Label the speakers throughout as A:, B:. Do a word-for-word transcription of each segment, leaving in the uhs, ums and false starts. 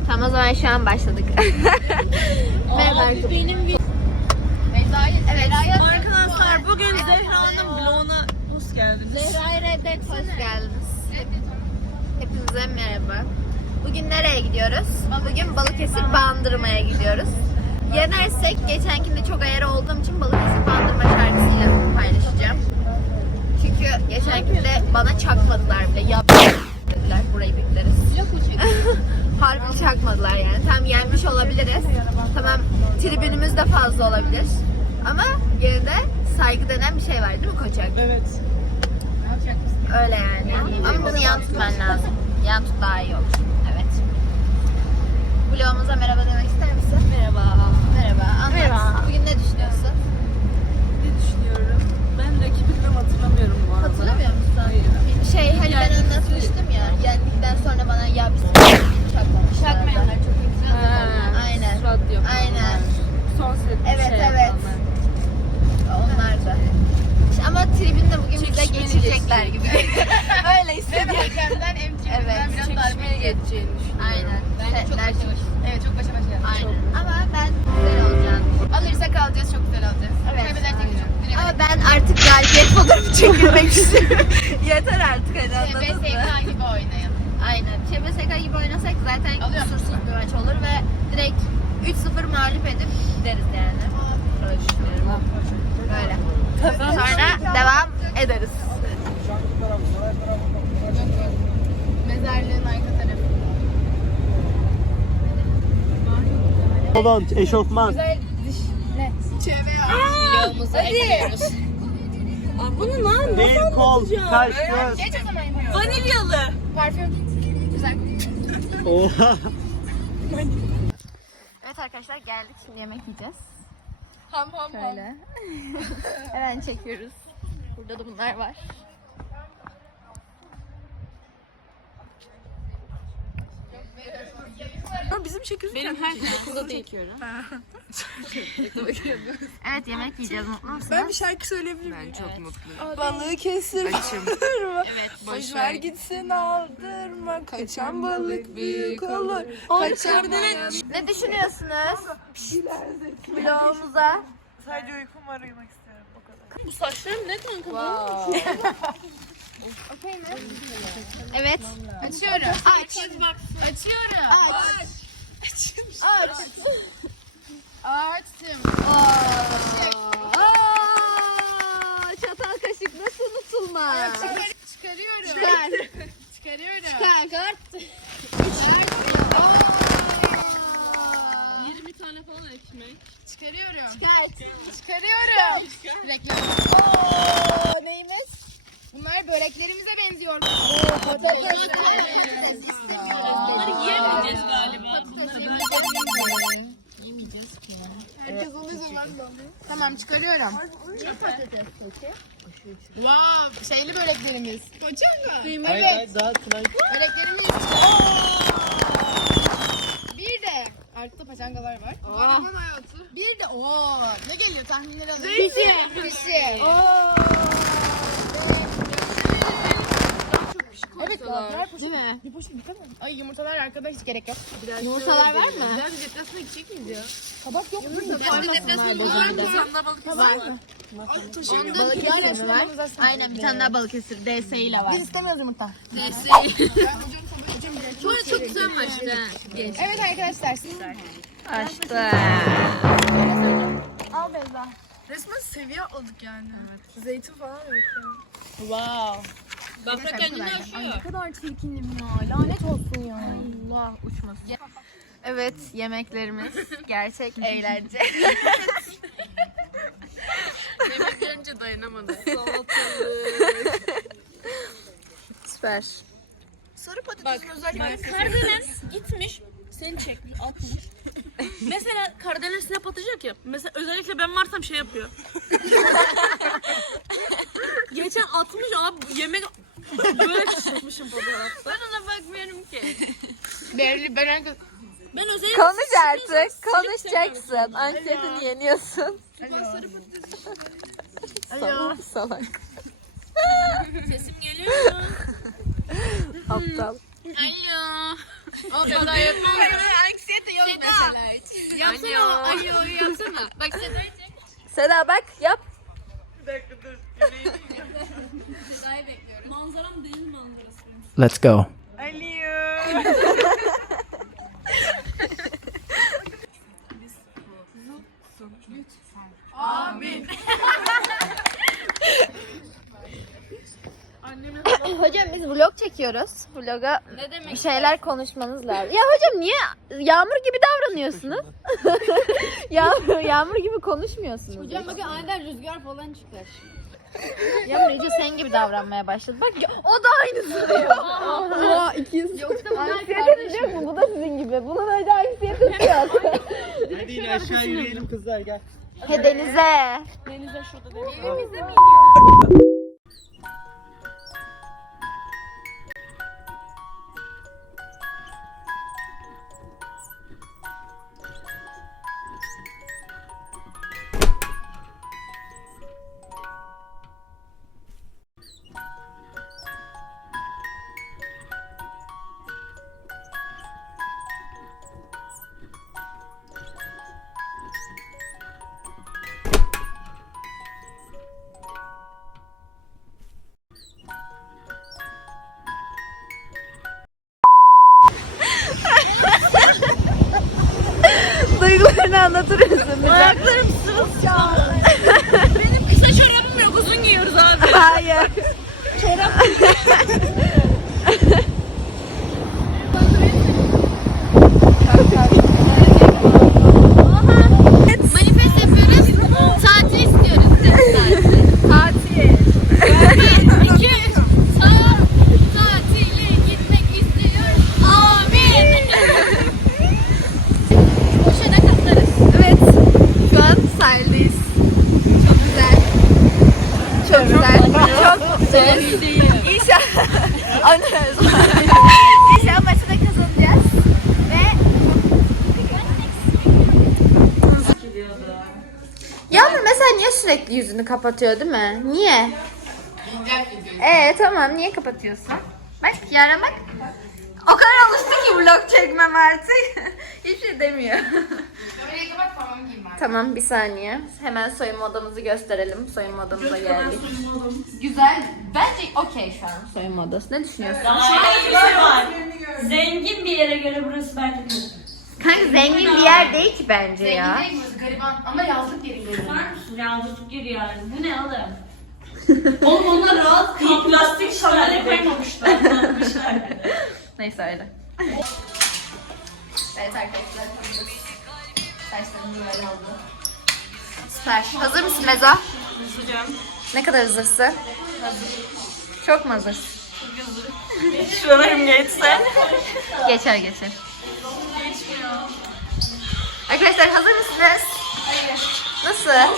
A: Tamam o zaman şu an başladık. Merhaba.
B: Benim bir...
A: Evet.
B: Arkadaşlar bugün Zehra'nın vloguna hoş geldiniz.
A: Zehra'yı reddet. Hoş geldiniz. Hepinize merhaba. Bugün nereye gidiyoruz? Bugün Balıkesir Bandırma'ya gidiyoruz. Yenersek, geçenkinde çok ayarı olduğum için Balıkesir Bandırma şarkısıyla paylaşacağım. Çünkü geçenkinde bana çakmadılar bile. Yap dediler, burayı bitleriz. Harbi çakmadılar yani. Tam yenmiş olabiliriz. Tamam tribünümüz de fazla olabilir. Ama yine de saygı denen bir şey var değil mi Koçak?
B: Evet.
A: Öyle yani. Ama bunu yan tutman lazım. Yan tut daha iyi olur. Evet. Vlogumuza merhaba demek ister misin? Merhaba. Merhaba. Anlat. Merhaba. Bugün ne düşünüyorsun?
B: Ne düşünüyorum? Ben rakibi tam hatırlamıyorum bu arada.
A: Hatırlamıyor musun?
B: Hayır.
A: Şey hani ben anlatmıştım ya. Yendikten sonra bana ya bir çakmamışlar. Çakmayanlar çok güzel. Aynen.
B: Surat yok.
A: Aynen.
B: Son set
A: Evet,
B: şey
A: evet.
B: yapanlar.
A: Onlar da. Ama tribünde bugün bize
B: Çekişmeli
A: geçirecekler gibi. Öyle hissediyorum.
C: Hakemden em tribünden
A: Evet.
C: biraz
B: Çekişmeye
C: darbeye geçti.
B: geçeceğini düşünüyorum.
A: Aynen.
C: Bence çok
A: Setler
C: başa baş. Evet çok başa başa.
A: Aynen. Ama ben güzel olacağım.
C: Alırsak alacağız, çok güzel alacağız.
A: Evet.
C: Kaybedersek de çok güzel.
A: Ama ben artık galibiyet fotoğrafı çekilmek istiyorum. Yeter artık hani
C: B
A: anladın
C: S
A: mı?
C: K gibi oynayalım.
A: Aynen. Ç B S K gibi oynasak zaten
C: Alıyor musun?
A: kusursuz bir maç olur ve direkt üç sıfır mağlup edip gideriz yani. Öyle düşünüyorum. Böyle. Sonra devam ederiz.
C: Mezarlığın arka tarafı.
D: Pardon, eşofman.
C: Vlogumuza ekliyoruz.
B: Bunu lan
D: Değil, kol, kaş, göz.
C: Geç o zaman yapıyoruz.
B: vanilyalı.
C: Parfüm. Güzel.
D: Oha.
A: Evet arkadaşlar geldik. Şimdi yemek yiyeceğiz.
C: Ham ham ham.
A: Şöyle. Hemen çekiyoruz. Burada da bunlar var.
B: Bizim çekiyoruz. Benim her okulda değil.
A: Evet yemek yiyeceğiz. Mutlu musunuz?
B: Ben bir şarkı söyleyebilir miyim?
E: Ben çok mutluyum.
B: Balığı kesir.
A: Evet.
B: Boş ver gitsin aldırma. Kaçan balık büyük olur. Kaçar denen.
A: Ne düşünüyorsunuz? Vlogumuza.
B: Sadece uykum var, uyumak istiyorum. O kadar. Bu saçlarım ne kanka?
C: Okey mi?
A: Evet.
C: Açıyorum. Aç. Açıyorum. Aç. Aç. Açtım.
A: Aa, çatal kaşık nasıl unutulmaz?
C: Çıkar- Çıkarıyorum.
A: Çıkar.
C: Çıkarıyorum.
A: Çıkar.
B: yirmi tane falan ekmek.
C: Çıkarıyorum.
A: Çıkar.
C: Çıkarıyorum. Reklam. Oo, neymiş? Bunlar böreklerimize benziyor. Oo, patates.
B: Bunları yiyemeyeceğiz galiba.
C: Herkes onu zaman Tamam çıkarıyorum.
A: Niye patates peki?
C: Wow, şeyli böreklerimiz. Koçak mı?
D: Hayır,
C: Evet.
D: hayır, daha kolay.
C: Böreklerimiz. Bir de arkada paçangalar var. Arabanın hayatı. Bir de ooo ne geliyor tahminleri alın. Pişi. Pişi. Evet, kadar poşet. Değil mi? Bir poşet bitemez. Ay yumurtalar arkada hiç gerek yok.
A: Yumurtalar var mı?
C: Biraz depresyona gidecek miyiz ya? Kabak yok mu?
B: Depresyonu var balık var mı?
A: Balıkesir mi var? Aynen bir tane daha Balıkesir D S ile var.
C: Biz istemiyoruz yumurta.
B: Bu arada çok güzel maçtı.
C: Evet arkadaşlar.
A: Açtı.
C: Al Beyza.
B: Resmen seviye aldık yani. Evet. Zeytin falan yok. Wow. Bafra kendini aşıyor.
C: Ne kadar çirkinim ya. Lanet olsun ya.
A: Allah uçmasın. Evet yemeklerimiz gerçek eğlence.
B: Yemek görünce dayanamadım.
A: Süper.
B: Sarı patatesin özellikle. Karadeniz gitmiş, seni çekmiş, atmış. Mesela Karadeniz snap atacak ya. Mesela özellikle ben varsam şey yapıyor. Geçen atmış abi yemek böyle çıkmışım fotoğrafta. Ben ona bakmıyorum ki.
C: Belli ben herkes...
B: Ben özellikle
A: Konuş artık.
B: silip
A: Konuşacaksın. Anksiyeteni yeniyorsun.
C: Alo.
A: Salak.
B: sesim geliyor mu?
A: Aptal.
B: Alo. O kadar yapmam.
A: Yapsana. Ay ay yapsana. Bak sen Seda bak yap.
B: Bir dakika dur. Seda'yı bekliyorum. Manzaram değil manzarası.
D: Let's go.
B: Amin.
A: Hocam biz vlog çekiyoruz. Vloga bir şeyler konuşmanız lazım. Ya hocam niye Yağmur gibi davranıyorsunuz? Yağmur, Yağmur gibi konuşmuyorsunuz.
C: Hocam bakın aniden rüzgar falan çıkar.
A: Yağmur iyice sen gibi davranmaya başladı. Bak o da aynısı diyor. Aa ikiz.
C: Yoksa bunlar
A: Anksiyete biliyor musun? Bu da sizin gibi. Bunun öyle anksiyetesi yok.
D: Hadi yine aşağı yürüyelim kızlar gel.
A: He denize.
B: Denize şurada denize.
C: evimizde mi?
A: Duygularını anlatır mısın bize?
B: Ayaklarım sırılsıklam. Benim kısa çorabım yok. Uzun giyiyoruz abi.
A: Hayır.
C: Manifest yapıyoruz. Tatil istiyoruz.
A: Tatil.
C: İki, üç. Ta tatile gitmek istiyoruz. Amin. Boşuna katlarız.
A: Evet. Şu an sahildeyiz. Çok güzel. Çok güzel. Çok mutluyuz. İnşallah. Anlıyoruz. İnşallah maçı da kazanacağız. Ve Yağmur mesela niye sürekli yüzünü kapatıyor değil mi? Niye? Ee tamam niye kapatıyorsun? Bak Yaren bak. O kadar alıştı ki vlog çekmem artık. Hiçbir şey demiyor.
C: Kamerayı kapat tamam giyeyim ben.
A: Tamam bir saniye. Hemen soyunma odamızı gösterelim. Soyunma odamıza geldik.
C: Güzel. Bence okey şu an.
A: Soyunma odası. Ne düşünüyorsun?
E: Şöyle bir şey var. Zengin bir yere göre burası bence kötü.
A: Kanka zengin bir yer değil ki bence ya.
C: Zengin değil miyiz? Gariban. Ama yazlık yerin gariban.
E: Var mısın? Yazıcık gir yani. Bu ne oğlum? Oğlum onlar rahat kal. Plastik şalale koymamışlar. Koymamışlar.
A: Neyse öyle. Evet arkadaşlar. Saçlarım böyle oldu. Süper. Hazır mısın Mezo?
B: Hazırım.
A: Ne kadar hazırsın? Hazır. Çok mu hazırsın?
B: Şuralarım geçse.
A: Geçer geçer. Arkadaşlar hazır mısınız? Hayır. Nasıl?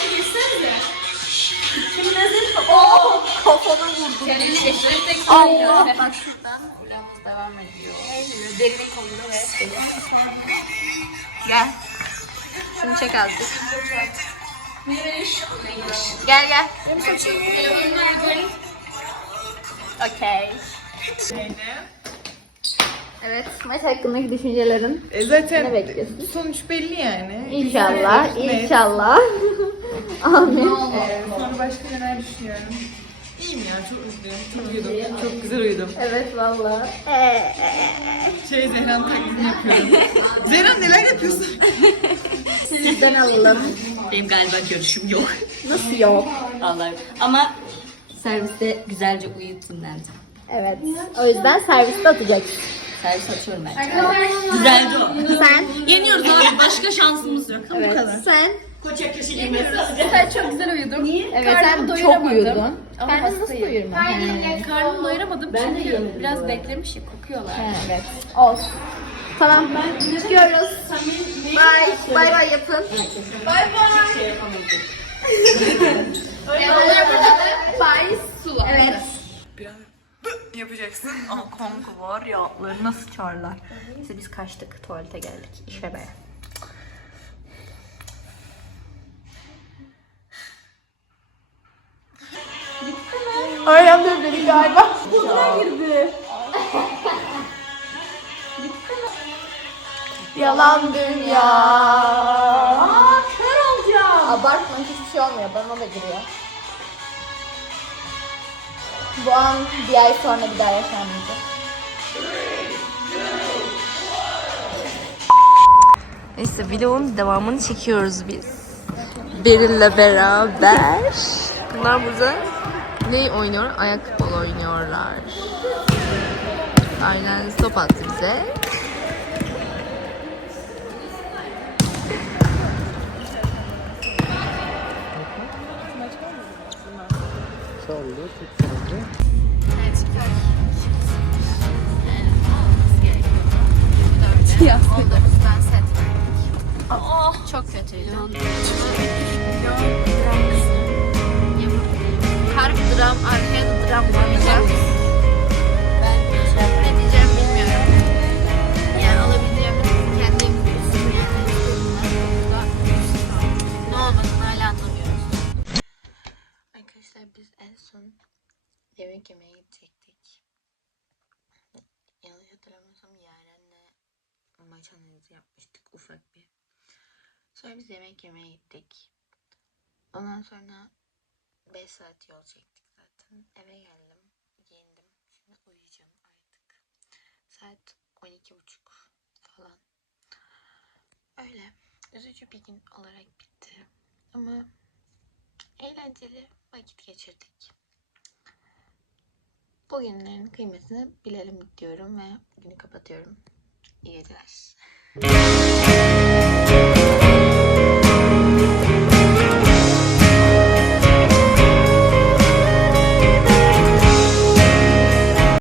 A: Şimdi hazır mı? Oo, kafana vurdum.
C: Kendini eşleştirmek
A: Allah.
C: Bak şuradan vlogumuz devam ediyor. Derinin kolunu ve
A: Gel. Şunu çek azıcık. Gel gel.
C: telefonunu verdim.
A: Okey. Evet, maç hakkındaki düşüncelerin
F: E zaten
A: ne bekliyorsun?
F: sonuç belli yani.
A: İnşallah,
F: Net.
A: inşallah. Amin.
F: Ee, sonra başka neler düşünüyorum? İyiyim ya, çok mutluyum. Çok uyudum. Çok güzel uyudum.
A: Evet valla.
F: Şey Zehra'nın taklidini yapıyorum. Zehra neler yapıyorsun?
A: Sizden alalım.
E: Benim galiba görüşüm yok.
A: Nasıl yok?
E: Vallahi. Ama serviste güzelce uyuttum ben.
A: Evet. O yüzden serviste atacaksın.
E: Servis açıyorum ben. Güzeldi o.
A: Sen?
B: Yeniyoruz abi. Başka şansımız yok.
A: Evet. Sen?
C: Ben çok güzel uyudum.
A: Evet sen çok uyudun. Karnını nasıl doyurma?
C: Karnımı doyuramadım çünkü biraz beklemiş ya kokuyorlar.
A: Evet. Olsun. Tamam. Çıkıyoruz. Bye. Bye bye yapın. Bye bye. Bye. Su. Evet.
F: Yapacaksın.
A: Ama kanka var ya atları nasıl çağırlar. Neyse biz kaçtık tuvalete geldik işe be. Aynen de dedi galiba. Buna girdi. Yalan dünya.
E: Aa, kör olacağım.
A: Abartma, hiçbir şey olmuyor. Bana da giriyor. Bu an bir ay sonra bir daha yaşanmayacak.
F: Neyse vlogun devamını çekiyoruz biz. Beril'le beraber. Bunlar burada ne oynuyor? Ayakkabı oynuyorlar. Aynen stop attı bize.
D: Soldu, tutuldu.
A: Evet, çıkar. Yani olması gerekiyor. Böyle olduğumuzdan set verdik. Çok kötüydü. Harf dram, arkaya da dram koyacağım. Ben ne diyeceğim bilmiyorum. Yani alabileceğimiz kendi üstüne ne olmasını hala anlamıyoruz. Arkadaşlar biz en son yemek yemeye gidecektik. Yanlış hatırlamıyorsam Yaren'le maç analizi yapmıştık ufak bir. Sonra biz yemek yemeye gittik. Ondan sonra beş saat yol çektik zaten. Eve geldim, giyindim. Şimdi uyuyacağım artık. Saat on iki buçuk falan. Öyle üzücü bir gün olarak bitti. Ama eğlenceli vakit geçirdik. Bugünlerin kıymetini bilelim diyorum ve günü kapatıyorum. İyi geceler.